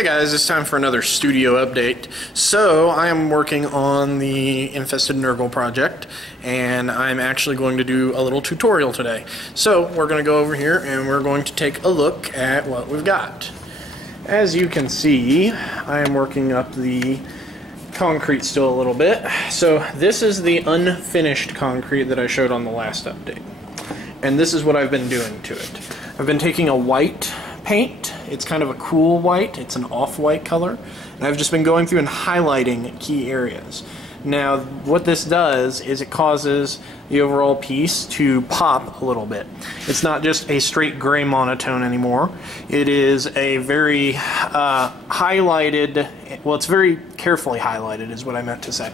Hey guys, it's time for another studio update. So I am working on the Infested Nurgle project, and I'm actually going to do a little tutorial today. So we're going to go over here and we're going to take a look at what we've got. As you can see, I am working up the concrete still a little bit. So this is the unfinished concrete that I showed on the last update. And this is what I've been doing to it. I've been taking a white paint. It's kind of a cool white. It's an off-white color. And I've just been going through and highlighting key areas. Now, what this does is it causes the overall piece to pop a little bit. It's not just a straight gray monotone anymore. It is a very highlighted, well, it's very carefully highlighted is what I meant to say.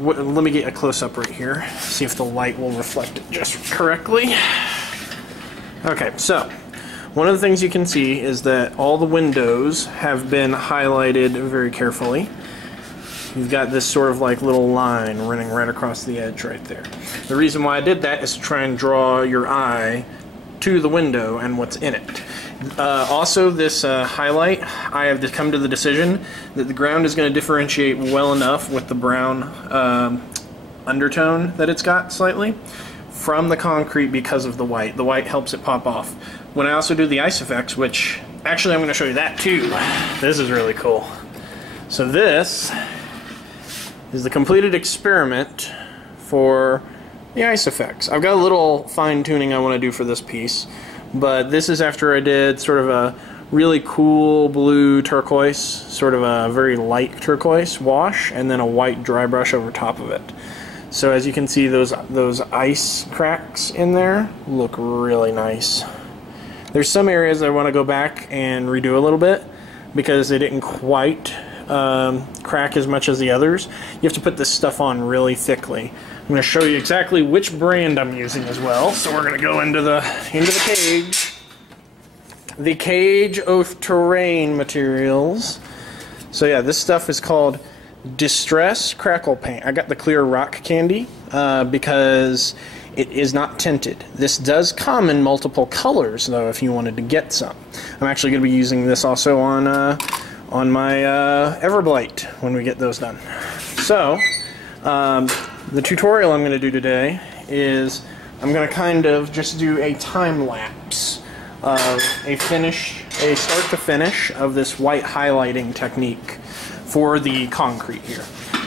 Let me get a close-up right here, see if the light will reflect it just correctly. Okay, so one of the things you can see is that all the windows have been highlighted very carefully. You've got this sort of like little line running right across the edge right there. The reason why I did that is to try and draw your eye to the window and what's in it. Also, this highlight, I have come to the decision that the ground is going to differentiate well enough with the brown undertone that it's got slightly from the concrete because of the white. The white helps it pop off. When I also do the ice effects, which actually I'm going to show you that too. This is really cool. So this is the completed experiment for the ice effects. I've got a little fine tuning I want to do for this piece, but this is after I did sort of a really cool blue turquoise, sort of a very light turquoise wash, and then a white dry brush over top of it. So as you can see, those ice cracks in there look really nice. There's some areas I want to go back and redo a little bit because they didn't quite crack as much as the others. You have to put this stuff on really thickly. I'm going to show you exactly which brand I'm using as well. So we're going to go into the cage. The Cage of Terrain materials. So yeah, this stuff is called Distress Crackle Paint. I got the clear rock candy because it is not tinted. This does come in multiple colors though if you wanted to get some. I'm actually going to be using this also on my Everblight when we get those done. So the tutorial I'm going to do today is I'm going to kind of just do a time lapse of a start to finish of this white highlighting technique for the concrete here.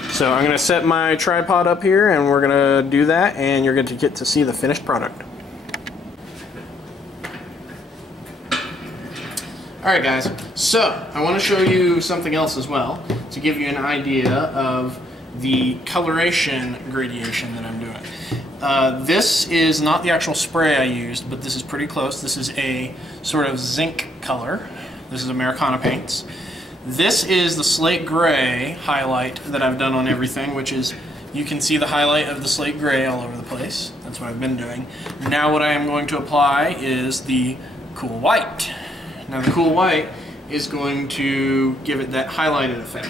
So I'm going to set my tripod up here and we're going to do that, and you're going to get to see the finished product. Alright guys, so I want to show you something else as well to give you an idea of the coloration gradation that I'm doing. This is not the actual spray I used, but this is pretty close. This is a sort of zinc color. This is Americana Paints. This is the slate gray highlight that I've done on everything, which is, you can see the highlight of the slate gray all over the place. That's what I've been doing. Now what I am going to apply is the cool white. Now the cool white is going to give it that highlighted effect.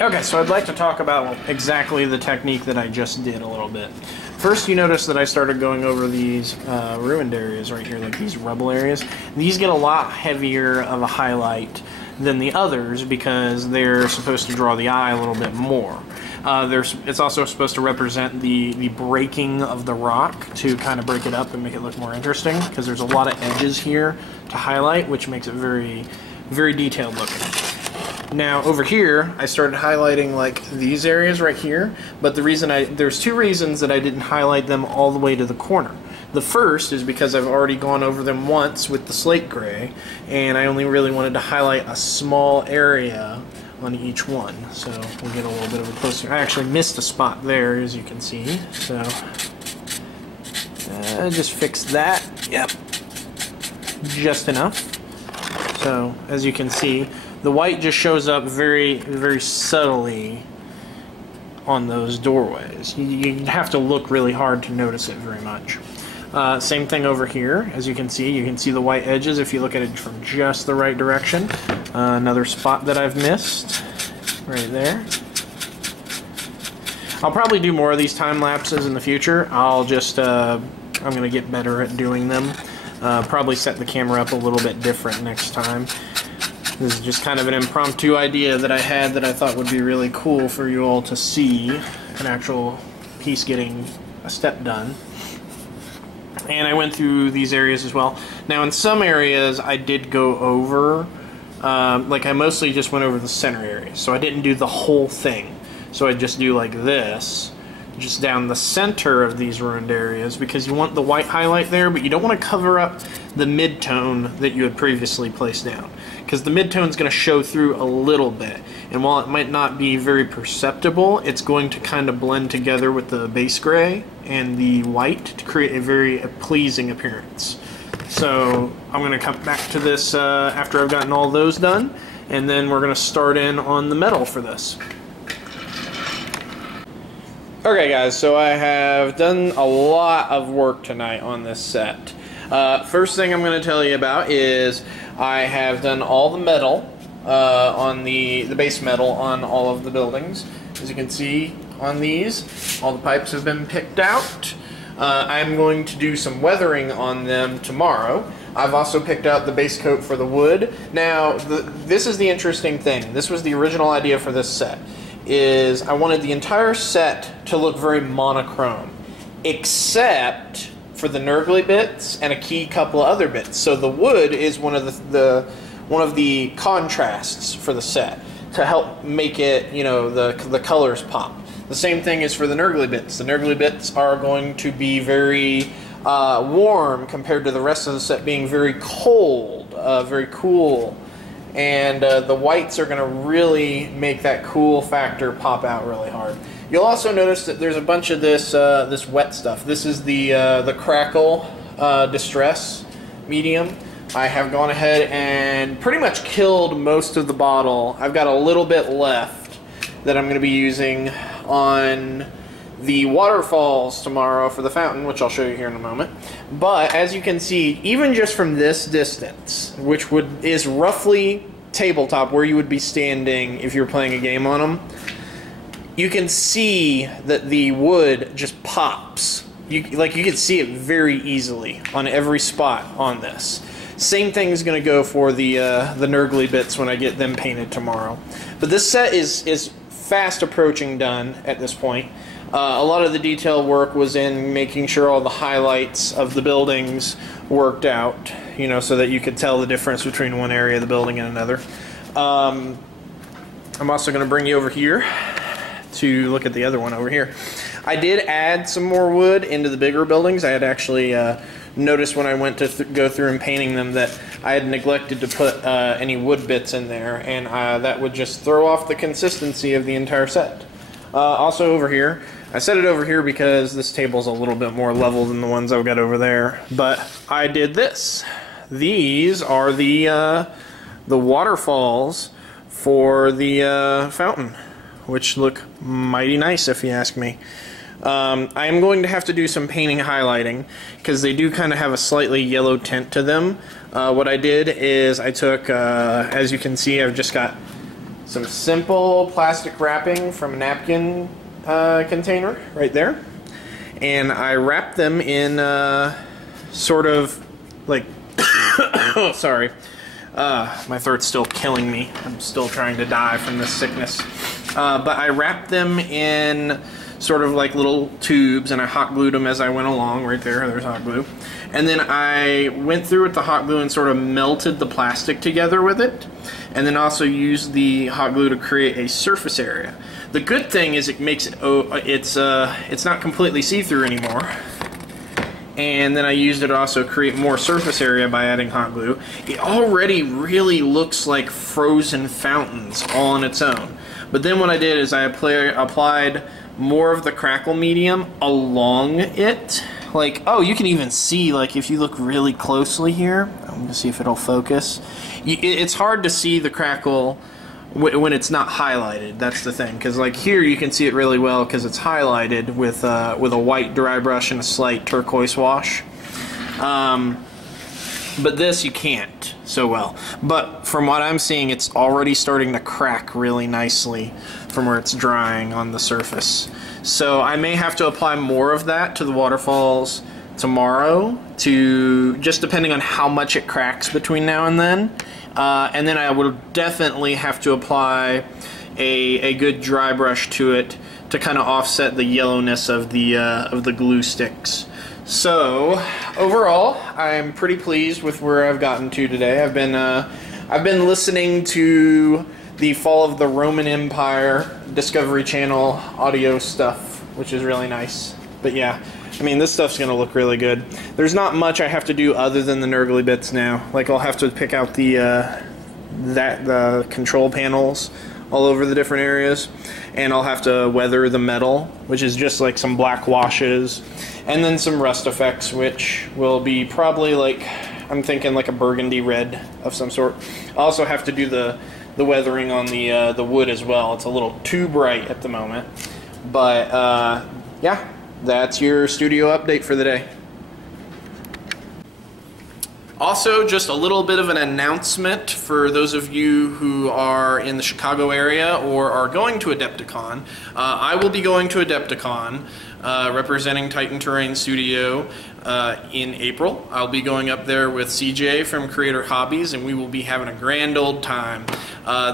Okay, so I'd like to talk about exactly the technique that I just did a little bit. First, you notice that I started going over these ruined areas right here, like these rubble areas. These get a lot heavier of a highlight than the others because they're supposed to draw the eye a little bit more. It's also supposed to represent the breaking of the rock to kind of break it up and make it look more interesting, because there's a lot of edges here to highlight, which makes it very, very detailed looking. Now over here, I started highlighting like these areas right here, but there's two reasons that I didn't highlight them all the way to the corner. The first is because I've already gone over them once with the slate gray, and I only really wanted to highlight a small area on each one. So we'll get a little bit of a closer. I actually missed a spot there, as you can see. So just fix that. Yep, just enough. So as you can see, the white just shows up very, very subtly on those doorways. You have to look really hard to notice it very much. Same thing over here. As you can see the white edges if you look at it from just the right direction. Another spot that I've missed, right there. I'll probably do more of these time lapses in the future. I'm going to get better at doing them. Probably set the camera up a little bit different next time. This is just kind of an impromptu idea that I had that I thought would be really cool for you all to see an actual piece getting a step done. And I went through these areas as well. Now in some areas I did go over, like I mostly just went over the center area, so I didn't do the whole thing. So I just do like this, just down the center of these ruined areas, because you want the white highlight there, but you don't want to cover up the mid-tone that you had previously placed down, because the mid-tone is going to show through a little bit, and while it might not be very perceptible, it's going to kind of blend together with the base gray and the white to create a very pleasing appearance. So I'm going to come back to this after I've gotten all those done, and then we're going to start in on the metal for this. Okay guys, so I have done a lot of work tonight on this set. First thing I'm going to tell you about is I have done all the metal on the base metal on all of the buildings. As you can see on these, all the pipes have been picked out. I'm going to do some weathering on them tomorrow. I've also picked out the base coat for the wood. Now, this is the interesting thing. This was the original idea for this set. Is I wanted the entire set to look very monochrome, except for the Nurgly bits and a key couple of other bits. So the wood is one of the contrasts for the set to help make it, you know, the colors pop. The same thing is for the Nurgly bits. The Nurgly bits are going to be very warm compared to the rest of the set being very cold, very cool. And the whites are going to really make that cool factor pop out really hard. You'll also notice that there's a bunch of this this wet stuff. This is the Crackle Distress medium. I have gone ahead and pretty much killed most of the bottle. I've got a little bit left that I'm going to be using on the waterfalls tomorrow for the fountain, which I'll show you here in a moment. But as you can see, even just from this distance, which is roughly tabletop where you would be standing if you were playing a game on them, you can see that the wood just pops. You can see it very easily on every spot on this. Same thing is going to go for the Nurgly bits when I get them painted tomorrow. But this set is fast approaching done at this point. A lot of the detail work was in making sure all the highlights of the buildings worked out, you know, so that you could tell the difference between one area of the building and another. I'm also going to bring you over here to look at the other one over here. I did add some more wood into the bigger buildings. I had actually noticed when I went to go through and painting them that I had neglected to put any wood bits in there, and that would just throw off the consistency of the entire set. Also over here, I set it over here because this table's a little bit more level than the ones I've got over there, but I did this. These are the waterfalls for the fountain, which look mighty nice if you ask me. I am going to have to do some painting highlighting because they do kind of have a slightly yellow tint to them. What I did is I took, as you can see, I've just got some simple plastic wrapping from a napkin container right there. And I wrap them in sort of like, sorry, my throat's still killing me. I'm still trying to die from this sickness. But I wrapped them in sort of like little tubes, and I hot glued them as I went along. Right there's hot glue. And then I went through with the hot glue and sort of melted the plastic together with it, and then also used the hot glue to create a surface area. The good thing is it makes it, it's not completely see-through anymore. And then I used it to also create more surface area by adding hot glue. It already really looks like frozen fountains all on its own. But then what I did is I applied more of the crackle medium along it. Like, oh, you can even see, like, if you look really closely here, I'm gonna see if it'll focus. It's hard to see the crackle when it's not highlighted. That's the thing, because like here you can see it really well because it's highlighted with a white dry brush and a slight turquoise wash. But this you can't so well. But from what I'm seeing, it's already starting to crack really nicely from where it's drying on the surface. So I may have to apply more of that to the waterfalls tomorrow, to just depending on how much it cracks between now and then. And then I will definitely have to apply a good dry brush to it to kind of offset the yellowness of the glue sticks. So overall, I'm pretty pleased with where I've gotten to today. I've been listening to the Fall of the Roman Empire Discovery Channel audio stuff, which is really nice. But yeah, I mean, this stuff's gonna look really good. There's not much I have to do other than the Nurgly bits now. Like, I'll have to pick out the control panels all over the different areas, and I'll have to weather the metal, which is just like some black washes, and then some rust effects, which will be probably like, I'm thinking like a burgundy red of some sort. I also have to do the weathering on the wood as well. It's a little too bright at the moment, but yeah, that's your studio update for the day. Also, just a little bit of an announcement for those of you who are in the Chicago area or are going to Adepticon. I will be going to Adepticon representing Titan Terrain Studio in April. I'll be going up there with CJ from Creator Hobbies, and we will be having a grand old time.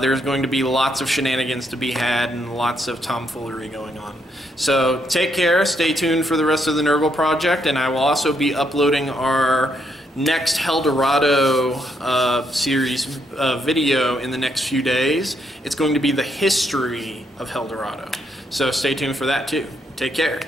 There's going to be lots of shenanigans to be had and lots of tomfoolery going on. So take care, stay tuned for the rest of the Nurgle project, and I will also be uploading our next Helldorado series video in the next few days. It's going to be the history of Helldorado. So stay tuned for that too. Take care.